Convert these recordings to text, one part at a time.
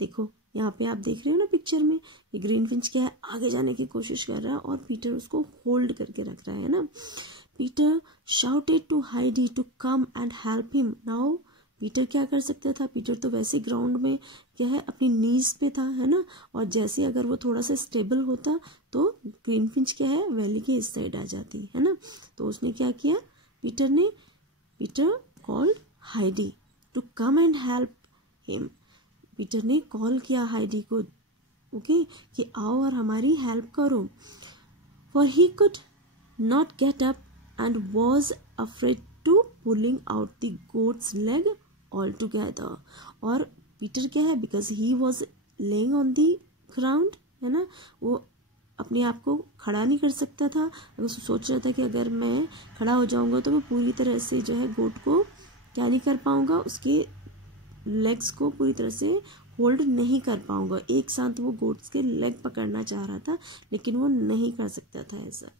देखो यहाँ पे आप देख रहे हो ना पिक्चर में, ये ग्रीनफिंच क्या है, आगे जाने की कोशिश कर रहा है और पीटर उसको होल्ड करके रख रहा है ना। Peter shouted to Heidi to come and help him. Now Peter क्या कर सकता था, पीटर तो वैसे ग्राउंड में क्या है अपनी नीज पे था, है ना, और जैसे अगर वो थोड़ा सा स्टेबल होता तो ग्रीनफिंच क्या है वैली के इस साइड आ जाती, है ना। तो उसने क्या किया, Peter called Heidi to come and help him. Peter ने कॉल किया हाइडी को, ओके, कि आओ और हमारी हेल्प करो। For he could not get up and was afraid to pulling out the goat's leg all together. और पीटर क्या है, because he was laying on the ground, है ना, वो अपने आप को खड़ा नहीं कर सकता था। वो सोच रहा था कि अगर मैं खड़ा हो जाऊंगा तो मैं पूरी तरह से जो है गोट को क्या नहीं कर पाऊंगा, उसके लेग्स को पूरी तरह से होल्ड नहीं कर पाऊंगा। एक साथ वो गोट्स के लेग पकड़ना चाह रहा था लेकिन वो नहीं कर सकता था ऐसा।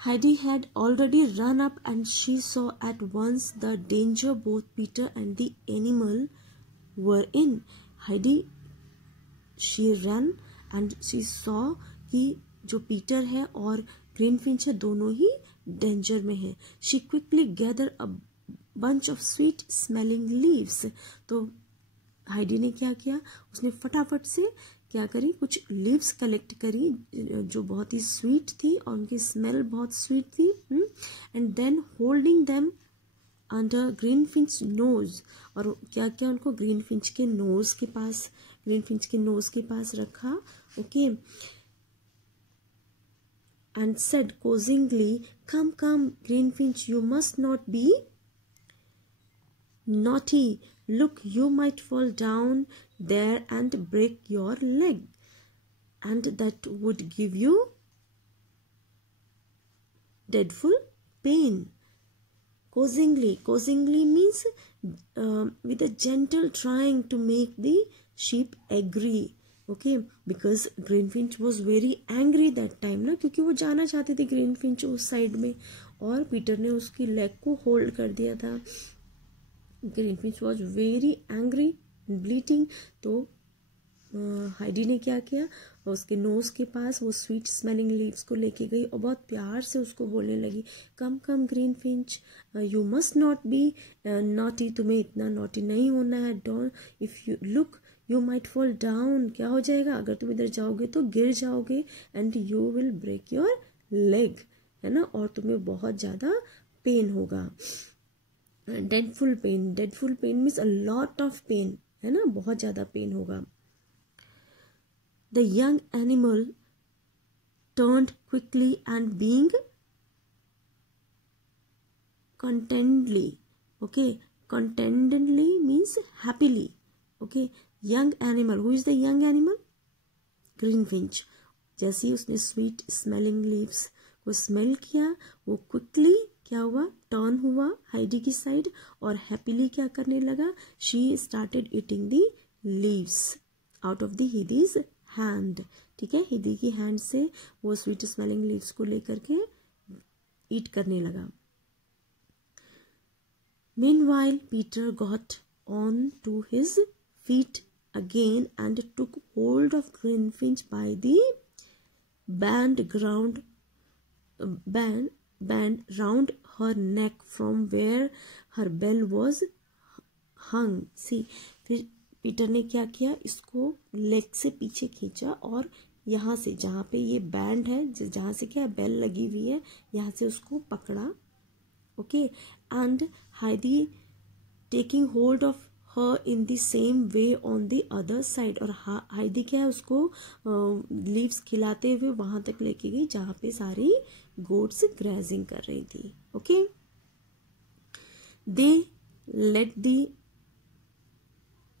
Heidi had already run up and she saw at once the danger both Peter and the animal were in. Heidi, she ran and she saw कि जो पीटर है और ग्रीनफिंच है दोनों ही डेंजर में है। She quickly gathered a bunch of sweet smelling leaves. तो Heidi ने क्या किया, उसने फटाफट से क्या करी, कुछ लीव्स कलेक्ट करी जो बहुत ही स्वीट थी और उनकी स्मेल बहुत स्वीट थी। And then holding them under greenfinch nose, और क्या क्या उनको ग्रीनफिंच के नोज के पास रखा, okay. And said coaxingly, come come greenfinch, you must not be naughty. Look, you might fall down there and break your leg, and that would give you dreadful pain. Coaxingly means with a gentle trying to make the sheep agree. Okay, because Greenfinch was very angry that time ना, क्योंकि वो जाना चाहती थी greenfinch उस side में और Peter ने उसकी लेग को होल्ड कर दिया था। Greenfinch was very angry bleating. तो हाइडी ने क्या किया, उसके नोज के पास वो स्वीट स्मेलिंग लीव्स को लेके गई और बहुत प्यार से उसको बोलने लगी, come come greenfinch, you must not be naughty, तुम्हें इतना नॉटी नहीं होना है। Don't, if you look you might fall down, क्या हो जाएगा, अगर तुम इधर जाओगे तो गिर जाओगे। And you will break your leg, है ना, और तुम्हें बहुत ज़्यादा पेन होगा। Dreadful pain means a lot of pain, है ना, बहुत ज्यादा पेन होगा। The young animal turned quickly and being contentedly, okay, contentedly means happily, okay। young animal, who is the young animal? greenfinch। जैसे ही उसने स्वीट स्मेलिंग लीव्स को smell किया, वो क्विकली क्या हुआ, टर्न हुआ हाइडी की साइड और हैप्पीली क्या करने लगा, she started eating the leaves out of the Heidi's hand. ठीक है, हिडी की हैंड से वो स्वीट स्मेलिंग लीव्स को लेकर के ईट करने लगा। Meanwhile, Peter got on to his feet again and took hold of Greenfinch by the band round her neck from where her bell was hung. See, फिर पीटर ने क्या किया, इसको लेग से पीछे खींचा और यहाँ से जहाँ पे ये बैंड है, जहाँ से क्या बेल लगी हुई है, यहाँ से उसको पकड़ा, okay. And Heidi taking hold of her in the same way on the other side, और हाइडी क्या है उसको लीव्स खिलाते हुए वहां तक लेके गई जहाँ पे सारी गोट्स ग्रेजिंग कर रही थी, okay. They let the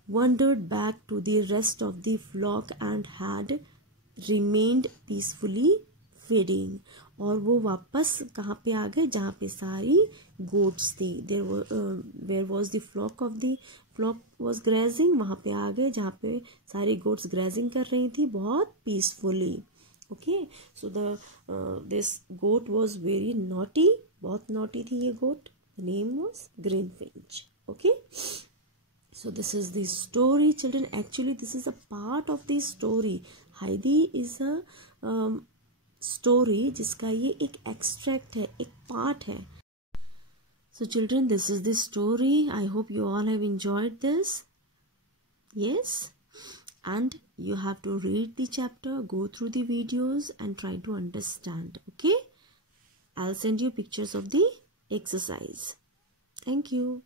wandered back to the rest of the flock and had remained peacefully feeding। और वो वापस कहाँ पे आ गए, जहाँ पे सारी गोट्स थी। where was the flock of the flock was grazing, वहाँ पे आ गए जहाँ पे सारी गोट्स ग्रेजिंग कर रही थी बहुत peacefully, okay. So this goat was very naughty, बहुत नॉटी थी ये गोट, The name was Greenfinch. Okay. So this is the story, children. Actually, this is a part of the story. Heidi is a story जिसका ये एक extract है, एक part है. So children, this is the story. I hope you all have enjoyed this. Yes. And you have to read the chapter, go through the videos and try to understand. Okay. I'll send you pictures of the exercise. Thank you.